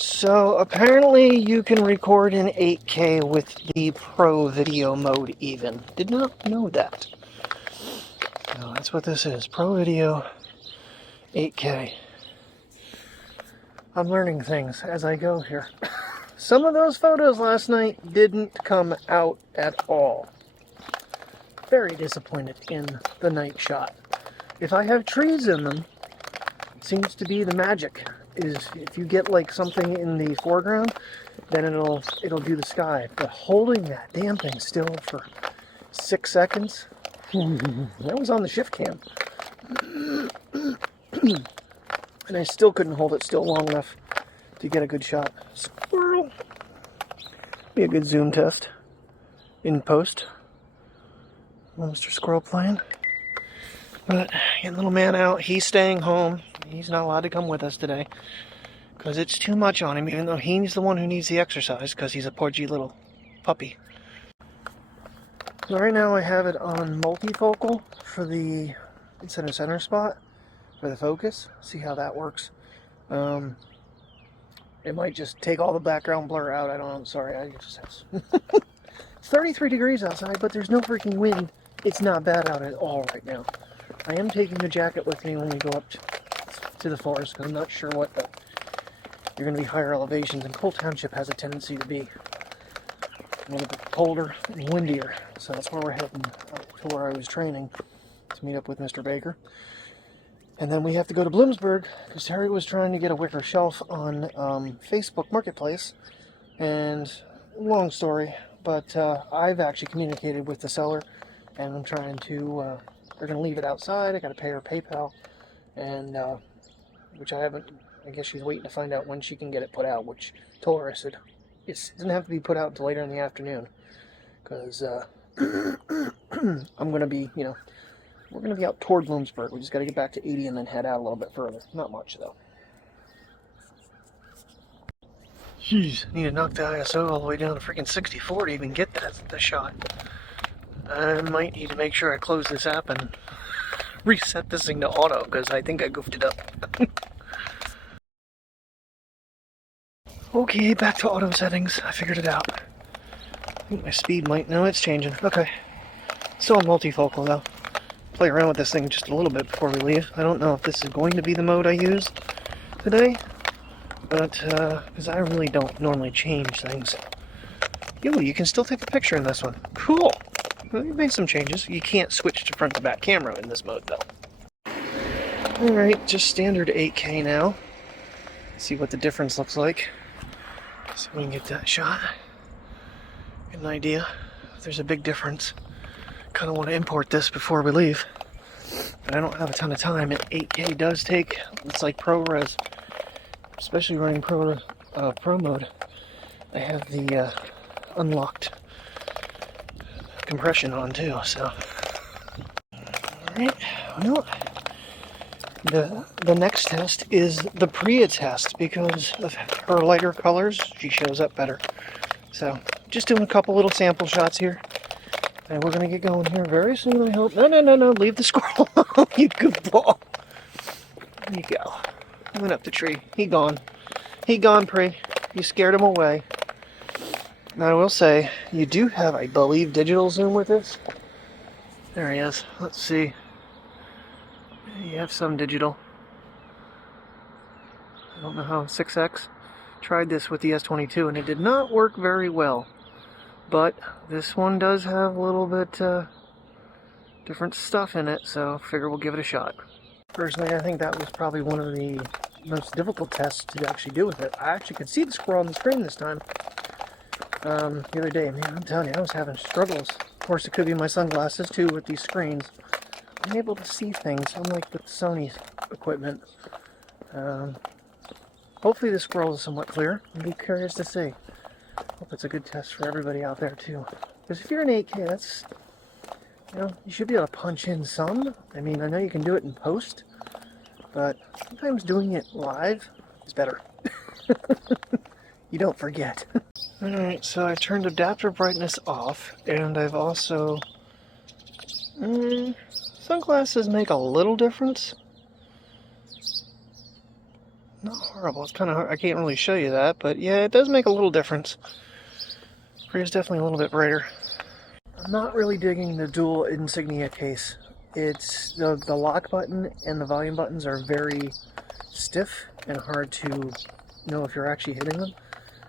So apparently you can record in 8K with the Pro video mode even. Did not know that. So that's what this is. Pro video 8K. I'm learning things as I go here. Some of those photos last night didn't come out at all. Very disappointed in the night shot. If I have trees in them, it seems to be the magic. Is if you get like something in the foreground, then it'll do the sky. But holding that damn thing still for 6 seconds, that was on the ShiftCam. And I still couldn't hold it still long enough to get a good shot. Squirrel. Be a good zoom test in post. Mr. Squirrel playing. But getting little man out, he's staying home. He's not allowed to come with us today because it's too much on him, even though he's the one who needs the exercise because he's a podgy little puppy. So right now I have it on multifocal for the center spot for the focus. See how that works. It might just take all the background blur out. I don't know. Sorry. It's 33 degrees outside, but there's no freaking wind. It's not bad out at all right now. I am taking the jacket with me when we go up to the forest because I'm not sure what you're going to be higher elevations, and Cole Township has a tendency to be a little bit colder and windier. So that's where we're heading to where I was training to meet up with Mr. Baker. And then we have to go to Bloomsburg because Terry was trying to get a wicker shelf on Facebook Marketplace. And long story, but I've actually communicated with the seller, and I'm trying to. They're going to leave it outside. I got to pay her PayPal, and which I haven't. I guess she's waiting to find out when she can get it put out. Which told her I said it doesn't have to be put out until later in the afternoon, because I'm going to be, we're going to be out toward Bloomsburg. We just got to get back to 80 and then head out a little bit further. Not much though. Jeez, need to knock the ISO all the way down to freaking 64 to even get the shot. I might need to make sure I close this app and reset this thing to auto because I think I goofed it up. Okay, back to auto settings. I figured it out. I think my speed no, it's changing. Okay. Still on multifocal though. Play around with this thing just a little bit before we leave. I don't know if this is going to be the mode I use today, but because I really don't normally change things. Yo, you can still take a picture in this one. Cool. Well, you made some changes. You can't switch to front to back camera in this mode though. Alright, just standard 8K now. See what the difference looks like. So we can get that shot. Get an idea if there's a big difference. Kind of want to import this before we leave. But I don't have a ton of time. 8K does take, it's like ProRes. Especially running Pro mode. I have the unlocked compression on too, so. Alright, well, the next test is the Priya test because of her lighter colors. She shows up better. So, just doing a couple little sample shots here. And we're going to get going here very soon, I hope. No, leave the squirrel alone, you goofball. There you go. I went up the tree. He gone. He gone, Pri. You scared him away. Now I will say, you do have, I believe, digital zoom with this. There he is. Let's see. You have some digital. I don't know how. 6X. Tried this with the S22 and it did not work very well. But this one does have a little bit different stuff in it, so I figure we'll give it a shot. Personally, I think that was probably one of the most difficult tests to actually do with it. I actually could see the squirrel on the screen this time. The other day, man, I'm telling you, I was having struggles. Of course, it could be my sunglasses too with these screens. I'm able to see things, unlike with Sony's equipment. Hopefully the squirrel is somewhat clear. I'd be curious to see. Hope it's a good test for everybody out there too. Because if you're in 8K, that's, you should be able to punch in some. I mean, I know you can do it in post, but sometimes doing it live is better. You don't forget. Alright, so I turned adapter brightness off, and I've also... sunglasses make a little difference. Not horrible. It's kind of hard. I can't really show you that, but yeah, it does make a little difference. Rear's definitely a little bit brighter. I'm not really digging the dual insignia case. It's the lock button and the volume buttons are very stiff and hard to know if you're actually hitting them.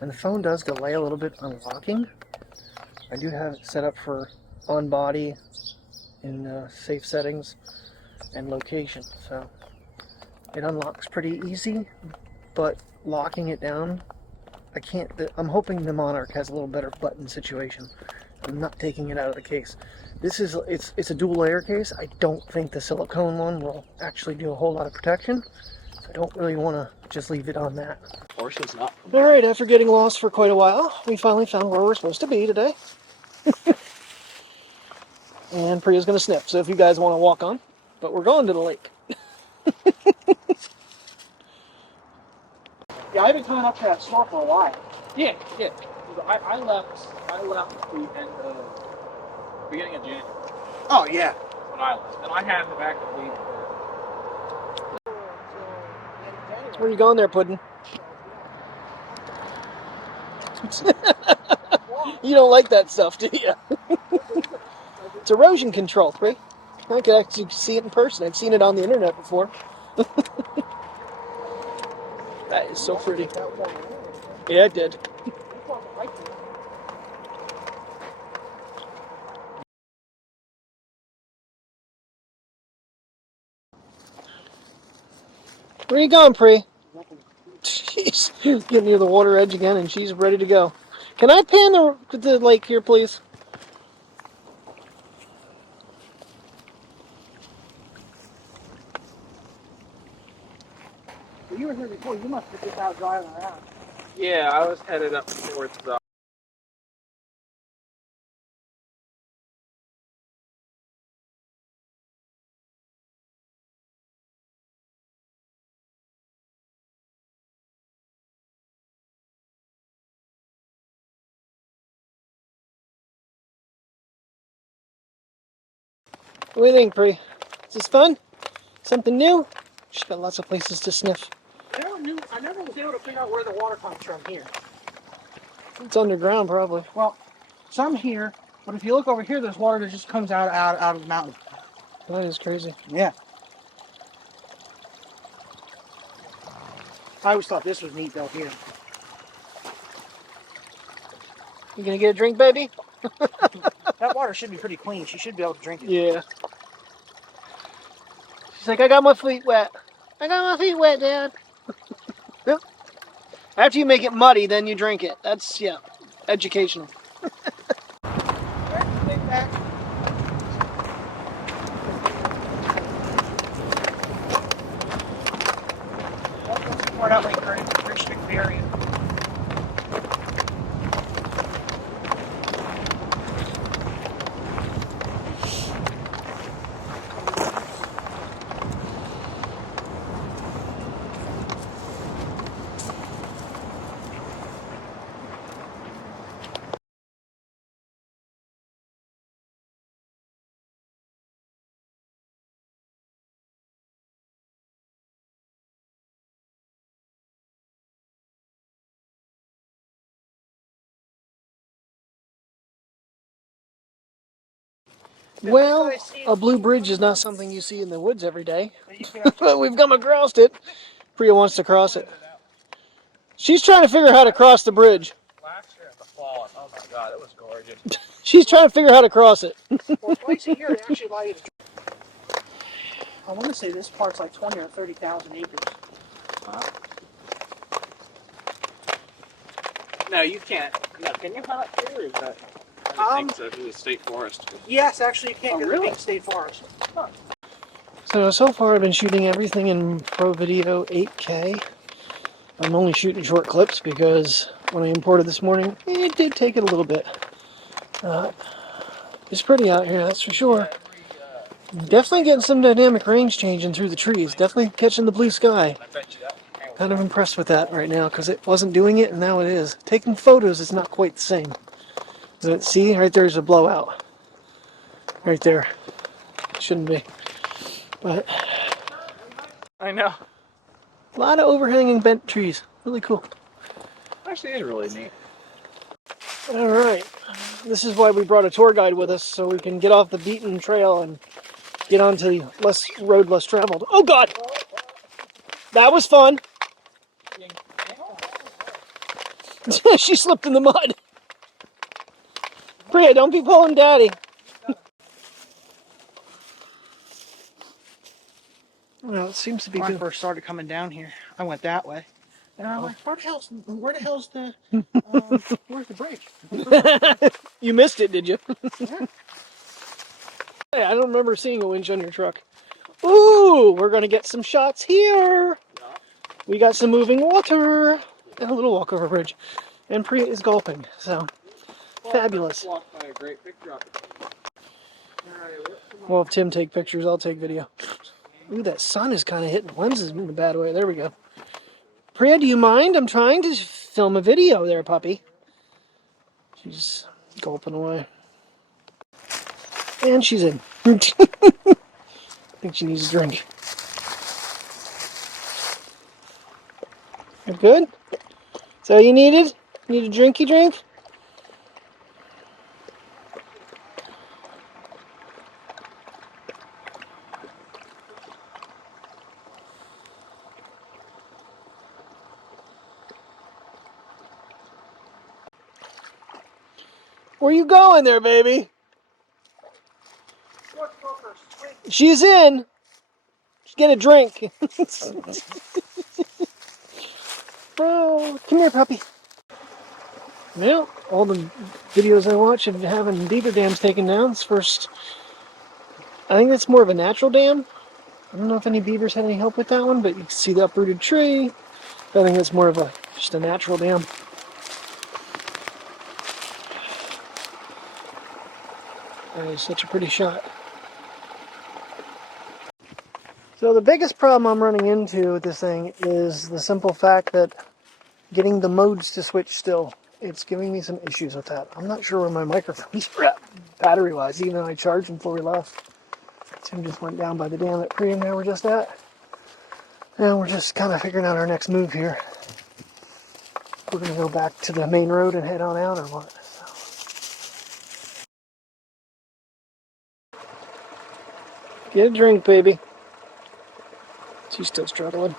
And the phone does delay a little bit on locking. I do have it set up for on body in safe settings and location, so it unlocks pretty easy, but locking it down, I can't. I'm hoping the Monarch has a little better button situation. I'm not taking it out of the case. This is it's a dual layer case. I don't think the silicone one will actually do a whole lot of protection, so I don't really want to just leave it on that. Of course it's not. All right, after getting lost for quite a while, we finally found where we're supposed to be today. And Priya's going to sniff, so if you guys want to walk on, but we're going to the lake. Yeah, I've been coming up to that store for a while. Yeah. I left the end of beginning of January. Oh, yeah. When I left, and I had the back of the Where are you going there, Puddin'? You don't like that stuff, do you? It's erosion control, Pri. I could actually see it in person. I've seen it on the internet before. That is so pretty. Yeah, it did. Where you going, Pri? Jeez, getting near the water edge again, and she's ready to go. Can I pan the lake here, please? You were here before. You must have just out driving around. Yeah, I was headed up towards the. What do you think, Pri? Is this fun? Something new? She's got lots of places to sniff. I never was able to figure out where the water comes from here. It's underground, probably. Well, some here, but if you look over here, there's water that just comes out of the mountain. That is crazy. Yeah. I always thought this was neat though here. You gonna get a drink, baby? That water should be pretty clean. She should be able to drink it. Yeah. She's like, I got my feet wet. I got my feet wet, Dad. Yep. After you make it muddy, then you drink it. That's, yeah, educational. Poured out like very restricted area. Well, a blue bridge is not something you see in the woods every day. But we've come across it. Priya wants to cross it. She's trying to figure out how to cross the bridge. Last year at the fall, oh my god, it was gorgeous. She's trying to figure out how to cross it. Well, twice a year they actually allow you to drink. I want to say this part's like 20 or 30,000 acres. Wow. No, you can't. No, can you hunt up here? Or is that? I think so. It's a state forest. Yes, actually you can. Oh, It's really? a big state forest. Huh. So far I've been shooting everything in Pro Video 8K. I'm only shooting short clips because when I imported this morning, it did take it a little bit. It's pretty out here, that's for sure. Definitely getting some dynamic range changing through the trees. Definitely catching the blue sky. I bet you that. Kind of impressed with that right now because it wasn't doing it and now it is. Taking photos is not quite the same. See, right there's a blowout. Right there. Shouldn't be. But I know. A lot of overhanging bent trees. Really cool. Actually, it's really neat. All right. This is why we brought a tour guide with us, so we can get off the beaten trail and get onto the road less traveled. Oh God! That was fun. She slipped in the mud. Priya, don't be pulling Daddy. Well, it seems to be When I good. first started coming down here, I went that way. And I'm like, where the hell's the, where's the bridge? You missed it, did you? Yeah. Hey, I don't remember seeing a winch on your truck. Ooh, we're gonna get some shots here. We got some moving water and a little walkover bridge. And Priya is gulping, so fabulous. Walked by a great picture of it. We'll have Tim take pictures, I'll take video. Ooh, that sun is kind of hitting lenses in a bad way. There we go. Priya, do you mind? I'm trying to film a video there, puppy. She's gulping away. And she's in. I think she needs a drink. You good? Is that all you needed? Need a drinky drink? Where you going there, baby? She's in. She's getting a drink. Bro, come here, puppy. Well, all the videos I watch of having beaver dams taken down. It's first. I think that's more of a natural dam. I don't know if any beavers had any help with that one, but you can see the uprooted tree. I think that's more of just a natural dam. That is such a pretty shot. So the biggest problem I'm running into with this thing is the simple fact that getting the modes to switch still. It's giving me some issues with that. I'm not sure where my microphones are at battery-wise, even though I charged them before we left. Tim just went down by the dam that Priya and I were just at. And we're just kind of figuring out our next move here. We're going to go back to the main road and head on out or what? Get a drink, baby. She's still struggling.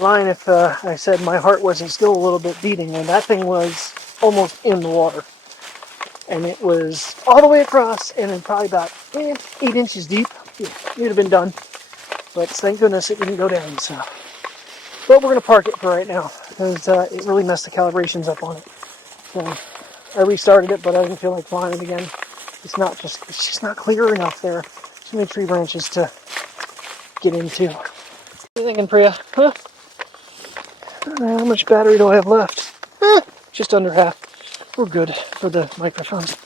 Line if I said my heart wasn't still a little bit beating when that thing was almost in the water. And it was all the way across and then probably about 8 inches deep. It would have been done. But thank goodness it didn't go down. So, but we're gonna park it for right now because it really messed the calibrations up on it. So I restarted it, but I didn't feel like flying it again. It's just not clear enough there. Too many tree branches to get into. What are you thinking, Priya? Huh? How much battery do I have left? Just under half. We're good for the microphones.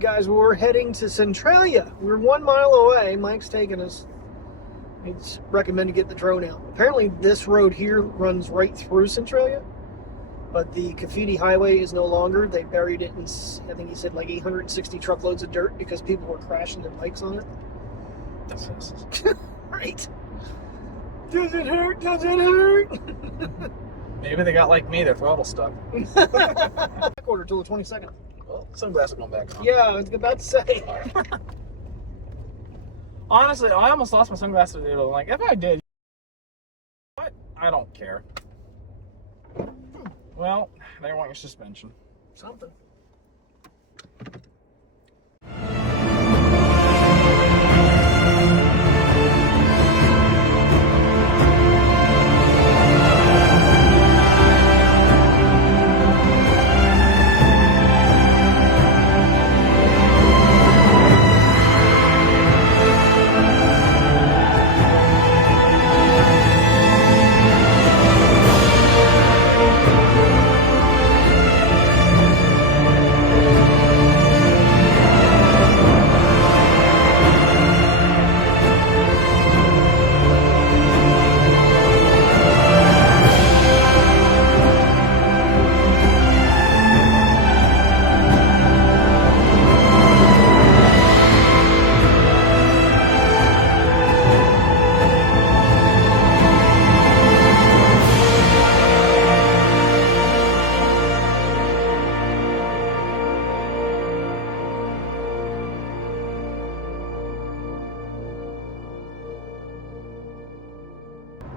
Guys, we're heading to Centralia. We're 1 mile away. Mike's taking us. He's recommended get the drone out. Apparently this road here runs right through Centralia, but the Graffiti Highway is no longer. They buried it in, I think he said, like 860 truckloads of dirt because people were crashing their bikes on it. Right. Does it hurt? Does it hurt? Maybe they got like me, their throttle stuck. Back order till the 22nd. Well, sunglasses going back on. Yeah, I was about to say. Honestly, I almost lost my sunglasses. Like, if I did, what? I don't care. Well, they want your suspension. Something.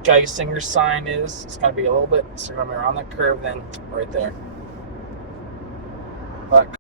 Geisinger sign is. It's going to be a little bit, so you're going to be around that curve then, right there. But